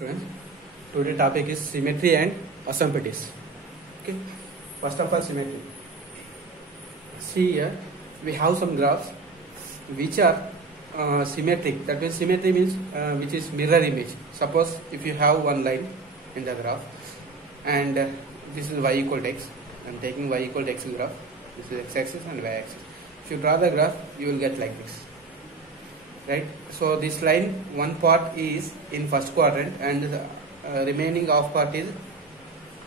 Students, today topic is symmetry and asymptotes. Okay, first of all, symmetry. See here, we have some graphs which are symmetric. That means symmetry means which is mirror image. Suppose if you have one line in the graph and this is y equal to x. I am taking y equal to x graph. This is x-axis and y-axis. If you draw the graph, you will get like this. Right, so this line, one part is in first quadrant and the remaining half part is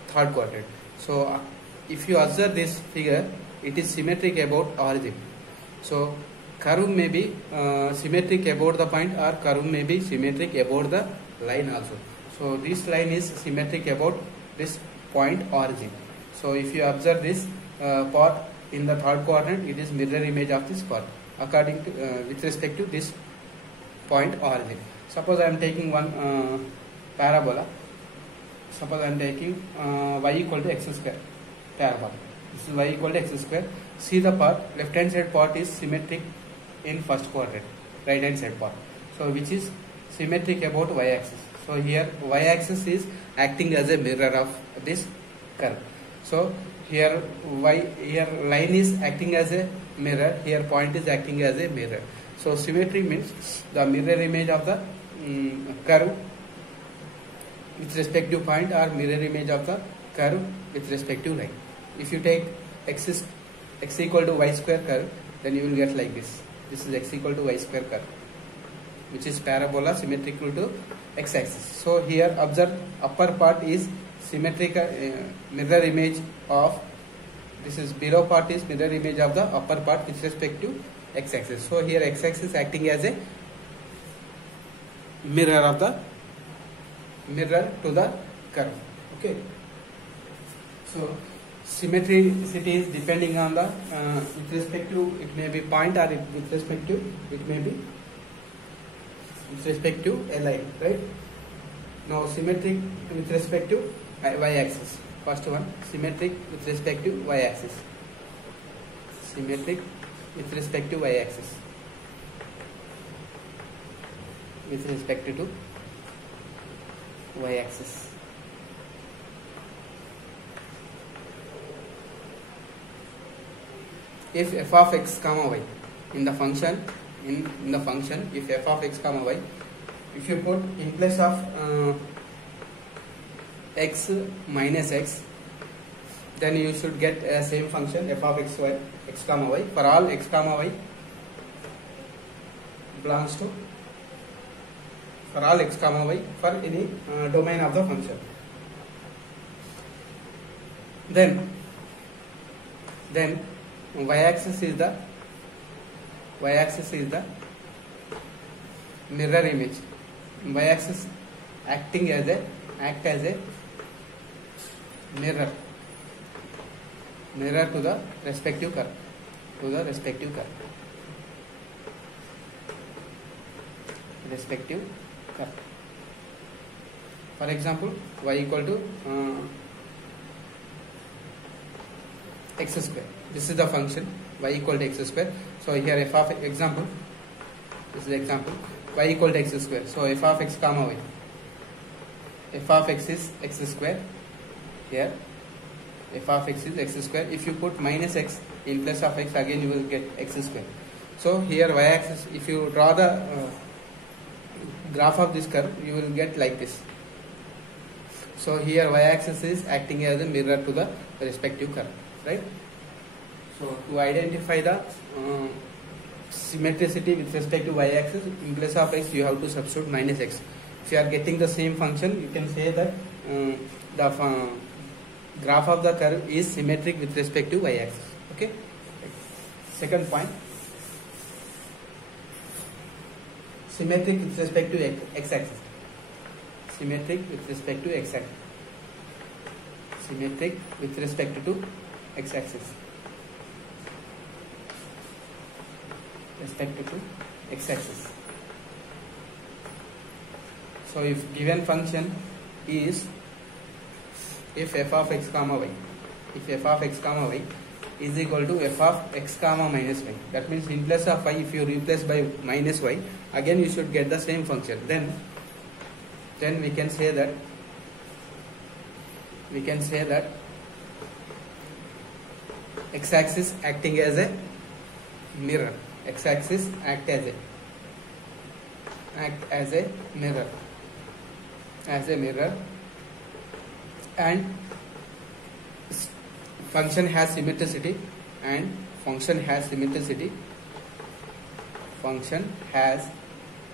third quadrant. So if you observe this figure, it is symmetric about origin. So curve may be symmetric about the point, or curve may be symmetric about the line also. So this line is symmetric about this point origin. So if you observe this part in the third quadrant, it is mirror image of this part according to with respect to this point origin. Suppose I am taking one parabola. Suppose I am taking y equal to x square parabola. This is y equal to x square. See the part, left hand side part is symmetric in first quadrant, right hand side part. So which is symmetric about y axis. So here y axis is acting as a mirror of this curve. So here line is acting as a mirror, here point is acting as a mirror. So symmetry means the mirror image of the curve with respect to point, or mirror image of the curve with respect to line. If you take x equal to y square curve, then you will get like this. This is x equal to y square curve, which is parabola symmetrical to x axis. So here observe, upper part is symmetric mirror image of, this is below part is mirror image of the upper part with respect to x axis. So here x axis acting as a mirror of the to the curve. Okay. So symmetricity is depending on the with respect to, it may be point, or with respect to, it may be with respect to a line, right? Now symmetric with respect to y axis. First one, symmetric with respect to y axis. Symmetric with respect to y axis. With respect to y axis. If f of x comma y in the function, in the function, if f of x comma y, if you put in place of x minus x, then you should get a same function f of x y, x comma y, for all x comma y belongs to, for all x comma y for any domain of the function. Then y-axis is the mirror image. Y-axis act as a mirror to the respective curve, For example, y equal to x square. This is the function y equal to x square. So here f of example, this is example, y equal to x square. So f of x comma y, f of x is x square. Here f of x is x square. If you put minus x in place of x, again you will get x square. So here y axis, if you draw the graph of this curve, you will get like this. So here y axis is acting as a mirror to the respective curve, right? So to identify the symmetricity with respect to y axis, in place of x you have to substitute minus x. If you are getting the same function, you can say that the graph of the curve is symmetric with respect to y axis. Okay. Second point, symmetric with respect to x axis. Symmetric with respect to x axis. Symmetric with respect to x axis. Respect to x axis. So if given function is, if f of x comma y, is equal to f of x comma minus y, that means in place of y, if you replace by minus y, again you should get the same function. Then then we can say that x-axis acting as a mirror. X-axis act as a mirror, and function has symmetricity,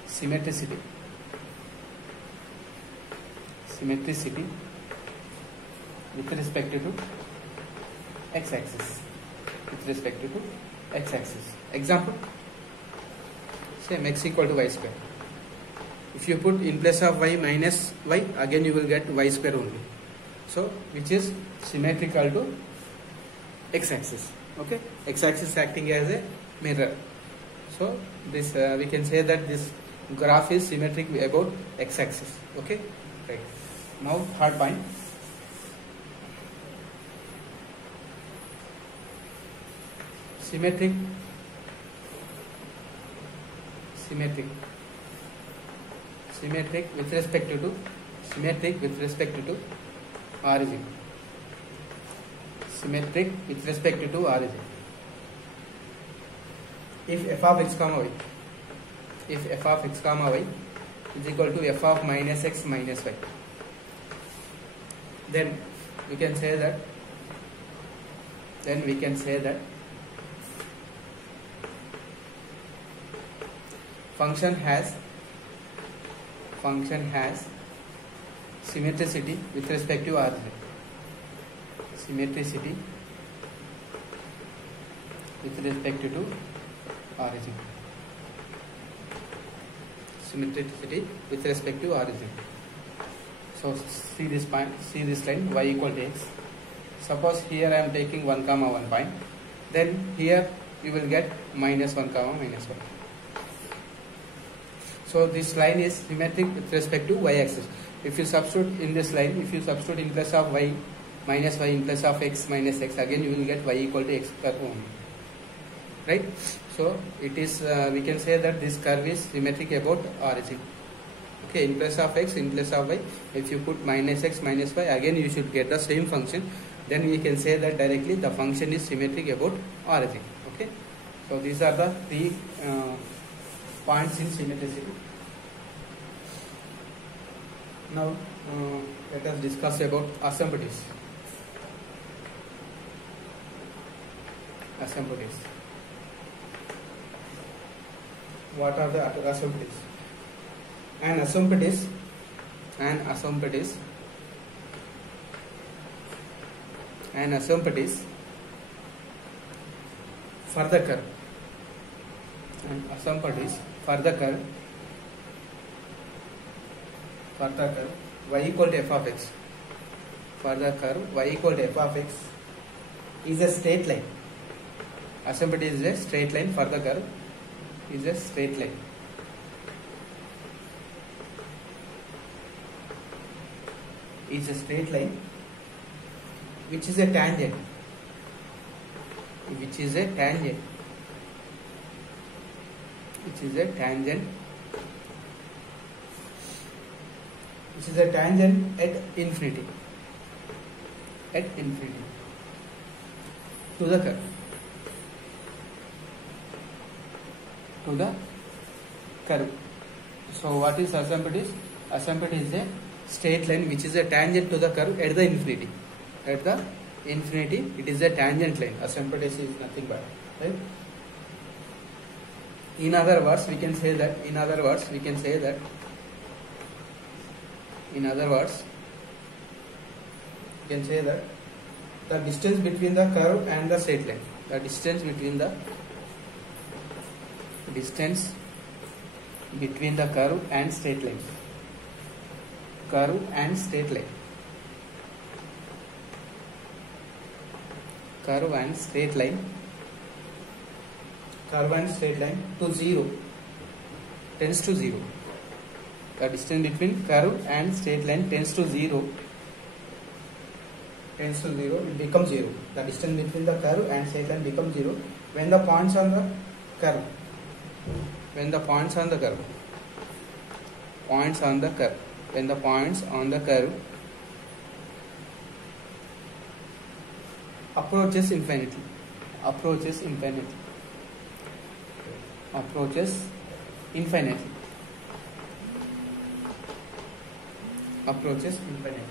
symmetricity with respect to x-axis. Example, same x equal to y square. If you put in place of y minus y, again you will get y square only. So which is symmetrical to x-axis. Okay, x-axis acting as a mirror. So this we can say that this graph is symmetric about x-axis. Okay, right. Now third point. Symmetric with respect to origin. If f of x comma y is equal to f of minus x minus y, then we can say that function has symmetricity with respect to origin. Symmetricity with respect to origin. So see this point, see this line y equal to x. Suppose here I am taking 1 comma 1 point, then here you will get minus 1 comma minus 1. So this line is symmetric with respect to y-axis. If you substitute in this line, if you substitute in place of y minus y in place of x minus x, again you will get y equal to x curve only. Right? So it is we can say that this curve is symmetric about origin. Okay, in place of x, in place of y, if you put minus x minus y, again you should get the same function. Then we can say that directly the function is symmetric about origin. Okay, so these are the three points in symmetricity. Now let us discuss about asymptotes. What are the asymptotes? An asymptote for the curve. For the curve y equal to f of x. For the curve y equal to f of x is a straight line. Asymptote is a straight line. For the curve is a straight line. Which is a tangent. Which is a tangent at infinity. To the curve. So what is asymptote? Asymptote is a straight line which is a tangent to the curve at the infinity. At the infinity, it is a tangent line. Asymptote is nothing but, right? In other words, we can say that the distance between the curve and the straight line. The distance between the curve and straight line. Curve and straight line to 0 tends to 0. The distance between curve and straight line tends to 0. It becomes 0. The distance between the curve and straight line becomes 0 when the points on the curve when the points on the curve approaches infinity. Approaches infinity. Approaches infinity. Approaches infinity.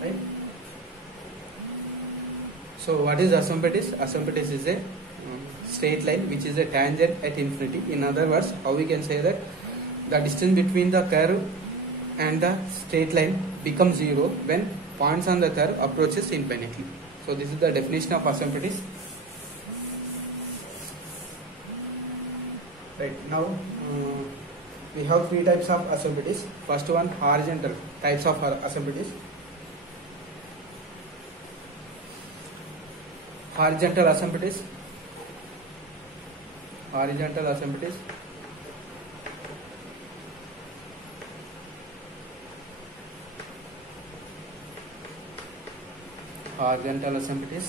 Right? So what is asymptotic? Asymptotic is a straight line which is a tangent at infinity. In other words, how we can say that the distance between the curve and the straight line becomes zero when points on the curve approaches infinity. So this is the definition of asymptotic. Right, now we have three types of asymptotic. First one, horizontal types of asymptotic. Horizontal asymptotic. Horizontal asymptotic. Horizontal asymptotic.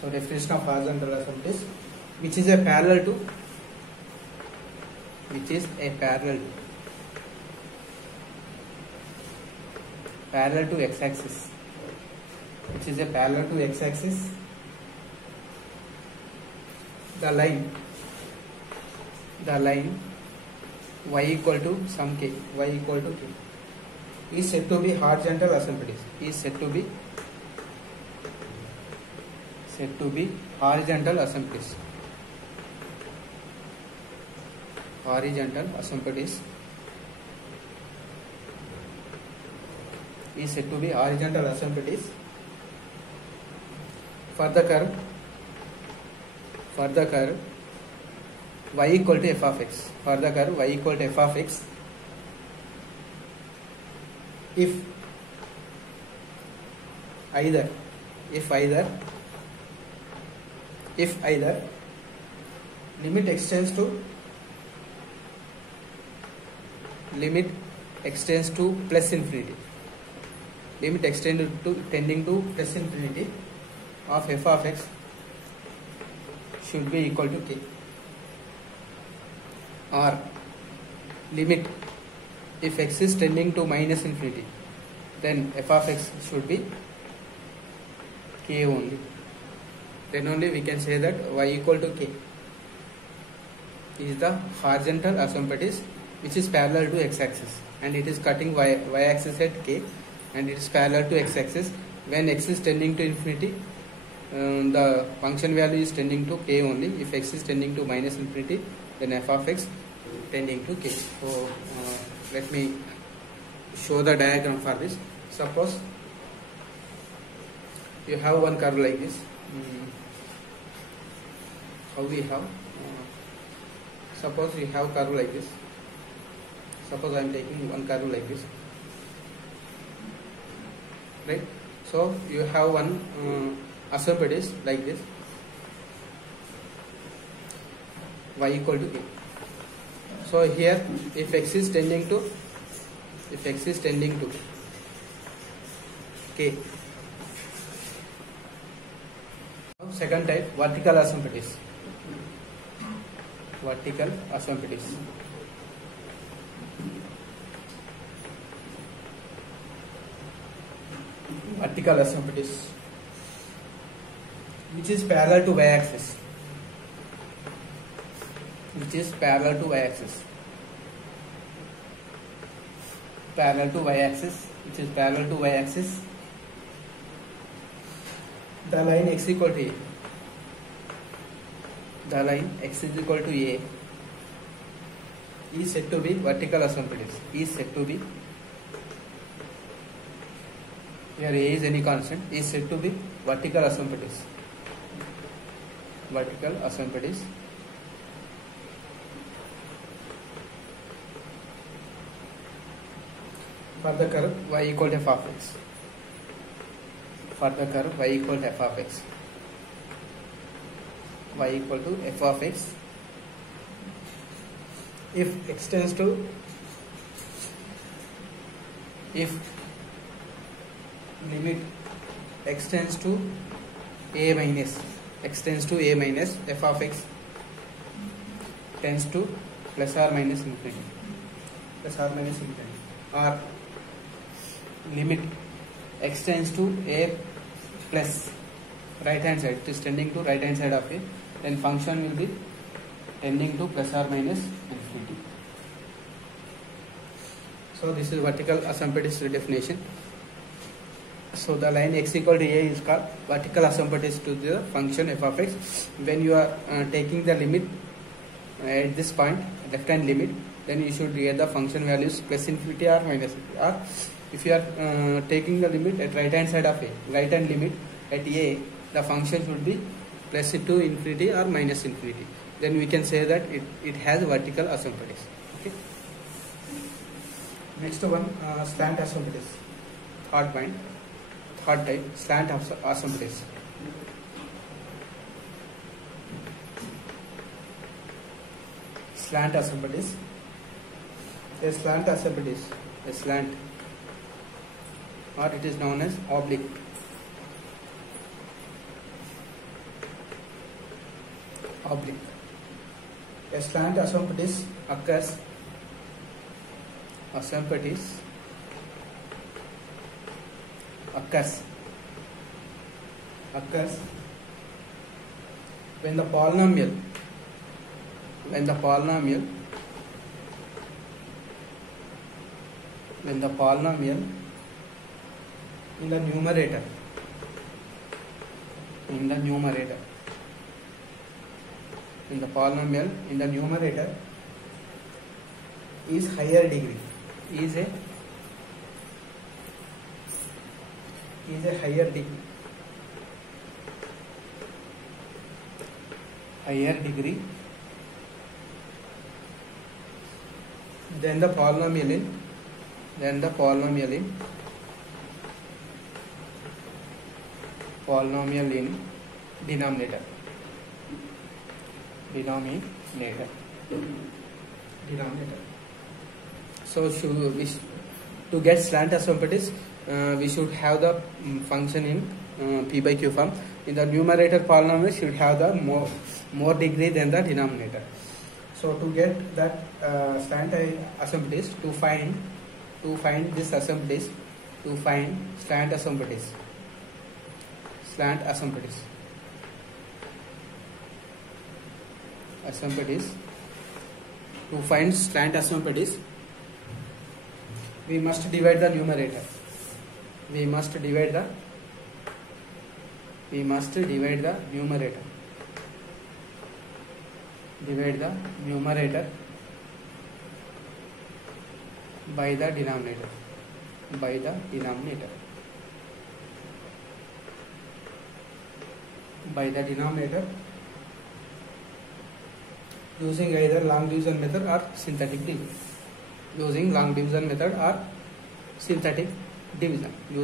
So definition of horizontal asymptotic, which is a parallel to, parallel to x-axis, which is a parallel to x-axis. The line y equal to some k, y equal to k, is said to be horizontal asymptotic. Is said to be horizontal asymptotic. Horizontal asymptotic is said to be horizontal asymptotic for the curve y equal to f of x. For the curve y equal to f of x, if either limit extends to plus infinity, limit extended to tending to plus infinity of f of x should be equal to k, or limit if x is tending to minus infinity, then f of x should be k only. Then only we can say that y equal to k is the horizontal asymptotic, which is parallel to x-axis, and it is cutting y-axis at k, and it is parallel to x-axis. When x is tending to infinity, the function value is tending to k only. If x is tending to minus infinity, then f of x tending to k. So let me show the diagram for this. Suppose you have one curve like this. How we have? Suppose we have curve like this. Suppose I am taking one curve like this, right? So you have one asymptotic like this, y equal to k. So here, if x is tending to k. Second type, vertical asymptotic. Vertical asymptotic. Vertical asymptotic, which is parallel to y-axis. Which is parallel to y-axis. Parallel to y-axis. Which is parallel to y-axis. The line x equal to a. The line x is equal to a is said to be vertical asymptotic. Is said to be, here a is any constant, is said to be vertical asymptotic. Vertical asymptotic. For the curve y equal to f of x. For the curve y equal to f of x. Y equal to f of x. If x tends to, if limit extends to a minus, f of x tends to plus or minus infinity, or limit x tends to a plus right hand side, it is tending to right hand side of a, then function will be tending to plus or minus infinity. So this is vertical asymptotic definition. So the line x equal to a is called vertical asymptotic to the function f of x. When you are taking the limit at this point, left hand limit, then you should get the function values plus infinity or minus infinity. Or if you are taking the limit at right hand side of a, right hand limit at a, the function should be plus to infinity or minus infinity. Then we can say that it has vertical asymptotic. Okay. Next one, slant asymptotic. Third type, slant asymptotic. Slant asymptotic. A slant asymptotic, a slant, or it is known as oblique. A slant asymptotic occurs when the polynomial in the numerator is higher degree, is a higher degree than the polynomial in denominator. So to get slant asymptotic, we should have the function in p by q form. In the numerator polynomial should have the more degree than the denominator. So to get that slant asymptotic, to find this asymptotic, to find slant asymptotic. To find slant asymptotic, we must divide the numerator. We must divide the numerator by the denominator. Using either long division method or synthetic division. Using long division method or synthetic division. You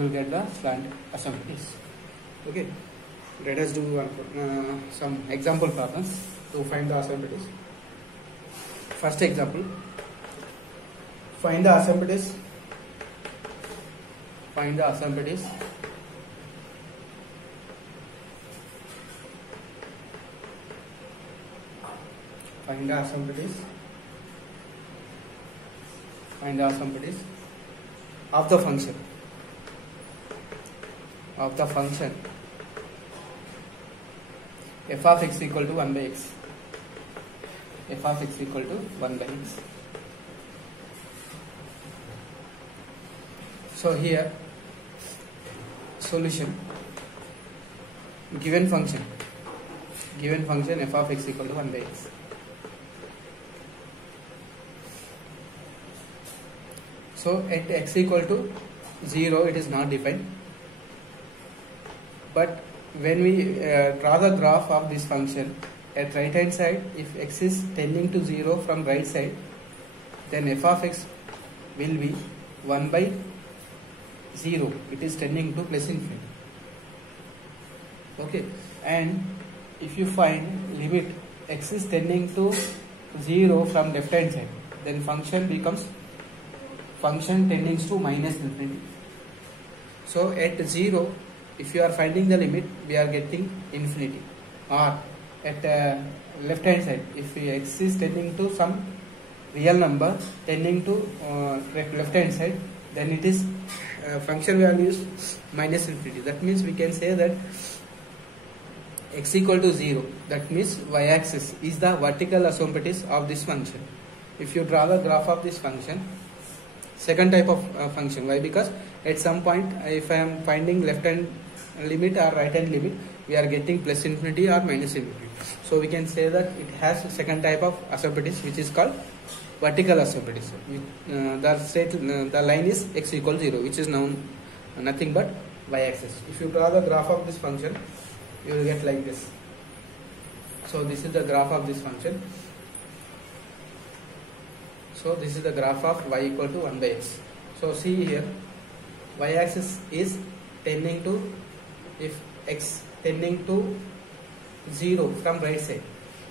will get the slant asymptotic. Okay. Let us do some example problems to find the asymptotic. First example, find the asymptotic of the function f of x equal to 1 by x. So here solution, given function f of x equal to 1 by x. So at x equal to 0 it is not defined, but when we draw the graph of this function at right hand side, if x is tending to 0 from right side, then f of x will be 1 by 0, it is tending to plus infinity. Okay, and if you find limit x is tending to 0 from left hand side, then function becomes function tending to minus infinity. So at 0, if you are finding the limit, we are getting infinity. Or at left hand side, if x is tending to some real number tending to left hand side, then it is function value is minus infinity. That means we can say that x equal to 0. That means y-axis is the vertical asymptotes of this function. If you draw the graph of this function, second type of function. Why? Because at some point, if I am finding left hand limit or right hand limit, we are getting plus infinity or minus infinity. So we can say that it has a second type of asymptotes, which is called vertical asymptotes. The line is x equal 0, which is now nothing but y-axis. If you draw the graph of this function, you will get like this. So this is the graph of this function. So this is the graph of y equal to 1 by x. So see here, y-axis is tending to, if x tending to 0 from right side,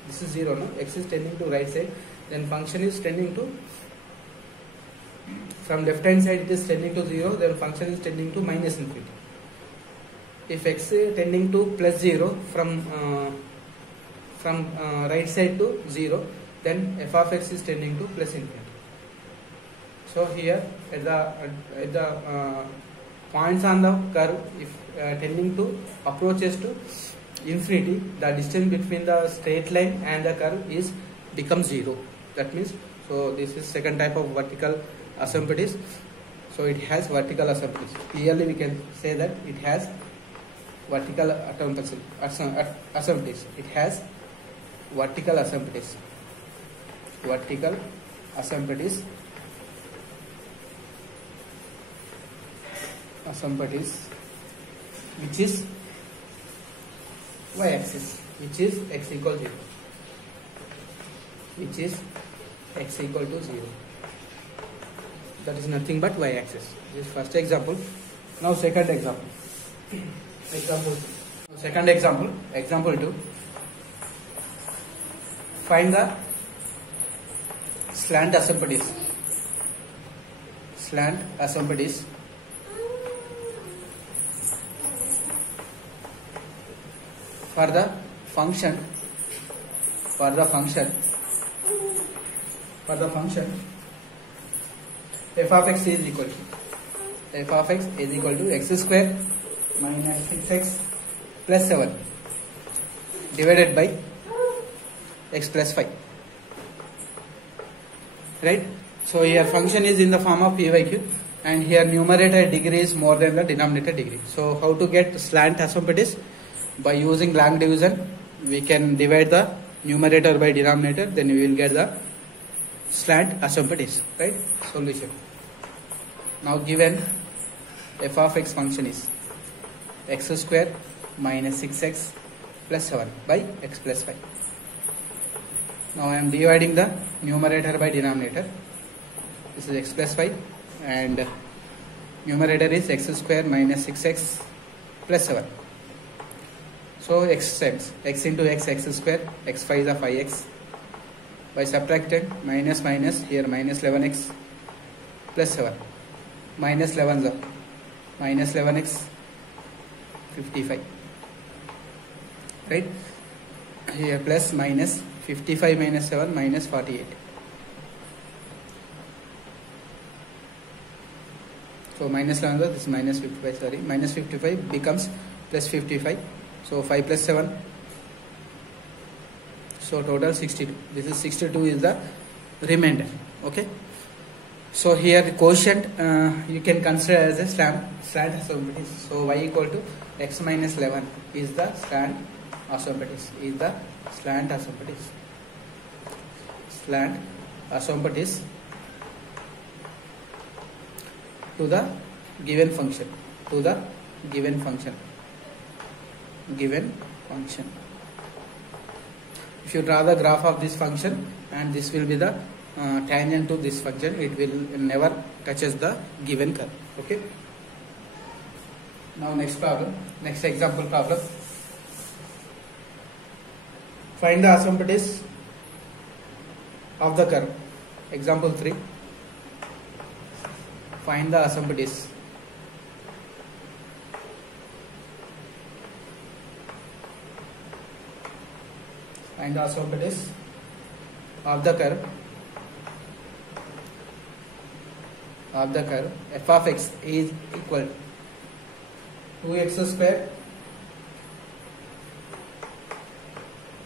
this is 0, no? X is tending to right side, then function is tending to, from left hand side it is tending to 0, then function is tending to minus infinity. If x is tending to plus 0 from right side to 0, then f of x is tending to plus infinity. So here at the points on the curve, if tending to approaches to infinity, the distance between the straight line and the curve is becomes 0. That means, so this is second type of vertical asymptotes. So it has vertical asymptotes. Clearly we can say that it has vertical asymptotes. It has vertical asymptotes. Vertical asymptotes. Which is y-axis, which is x equal 0, which is x equal to 0. That is nothing but y-axis. This is first example. Now second example. Second example, example 2. Find the slant asymptotes. Slant asymptotes for the function f of x is equal to x square minus 6x plus 7 divided by x plus 5. Right? So here function is in the form of p by q, and here numerator degree is more than the denominator degree. So how to get slant asymptotes? By using long division, we can divide the numerator by denominator, then we will get the slant asymptotes. Right? Solution. Now given f of x function is x square minus 6x plus 7 by x plus 5. Now I am dividing the numerator by denominator. This is x plus 5 and numerator is x square minus 6x plus 7. So x times x into x square, x 5 is a 5x. By subtracting minus minus, here minus 11x plus 7. Minus 11 is minus 11x 55. Right? Here plus minus 55 minus 7 minus 48. So minus 11, this is minus 55, sorry. Minus 55 becomes plus 55. So 5 plus 7. So total 62. This is 62 is the remainder. Okay. So here the quotient you can consider as a slant asymptotes. So y equal to x minus 11 is the slant asymptotes. Slant asymptotes to the given function. Given function. If you draw the graph of this function, and this will be the tangent to this function, it will never touches the given curve. Okay. Now next example problem. Find the asymptotes of the curve. Example 3. Find the asymptotes. Find the asymptotes of the curve. F of x is equal to 2x square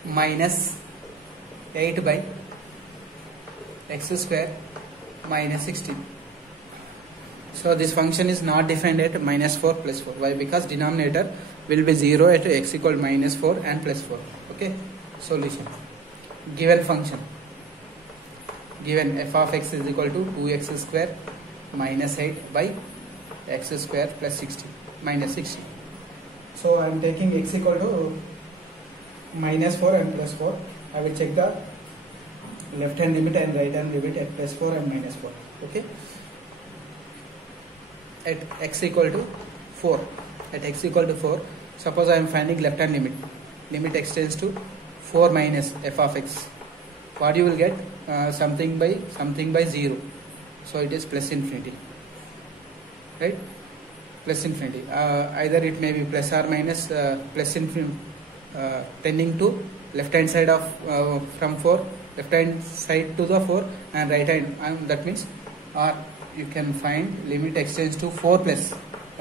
minus 8 by x square minus 16. So this function is not defined at minus 4 plus 4. Why? Because denominator will be 0 at x equal minus 4 and plus 4. Okay. Solution. Given function. Given f of x is equal to 2x square minus 8 by x square plus 16 minus 16. So I am taking x equal to minus 4 and plus 4. I will check the left hand limit and right hand limit at plus 4 and minus 4. Okay. At x equal to 4. At x equal to 4. Suppose I am finding left hand limit. Limit extends to 4 minus f of x. What you will get? Something by 0. So it is plus infinity. Right? Plus infinity. Either it may be plus or minus plus infinity. Tending to left hand side of from 4, left hand side to the 4 and right hand, that means, or you can find limit extends to 4 plus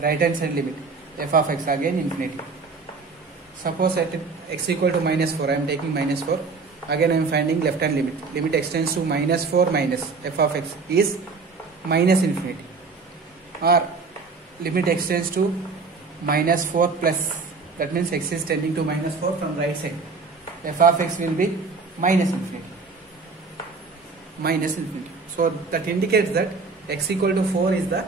right hand side limit f of x, again infinity. Suppose at x equal to minus 4, I am taking minus 4, again I am finding left hand limit extends to minus 4 minus f of x is minus infinity, or limit extends to minus 4 plus, that means x is tending to minus 4 from right side, f of x will be minus infinity. So that indicates that x equal to 4 is the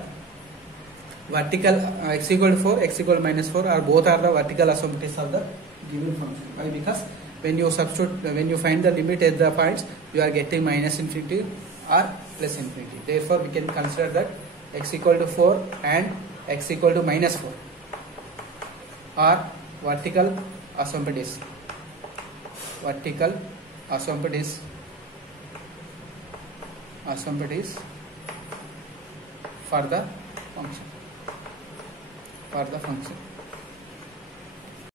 vertical, x equal to 4, x equal to minus 4 are both are the vertical asymptotes of the given function. Why? Because when you find the limit at the points, you are getting minus infinity or plus infinity. Therefore we can consider that x equal to 4 and x equal to minus 4 are vertical asymptotes. Vertical asymptotes for the function.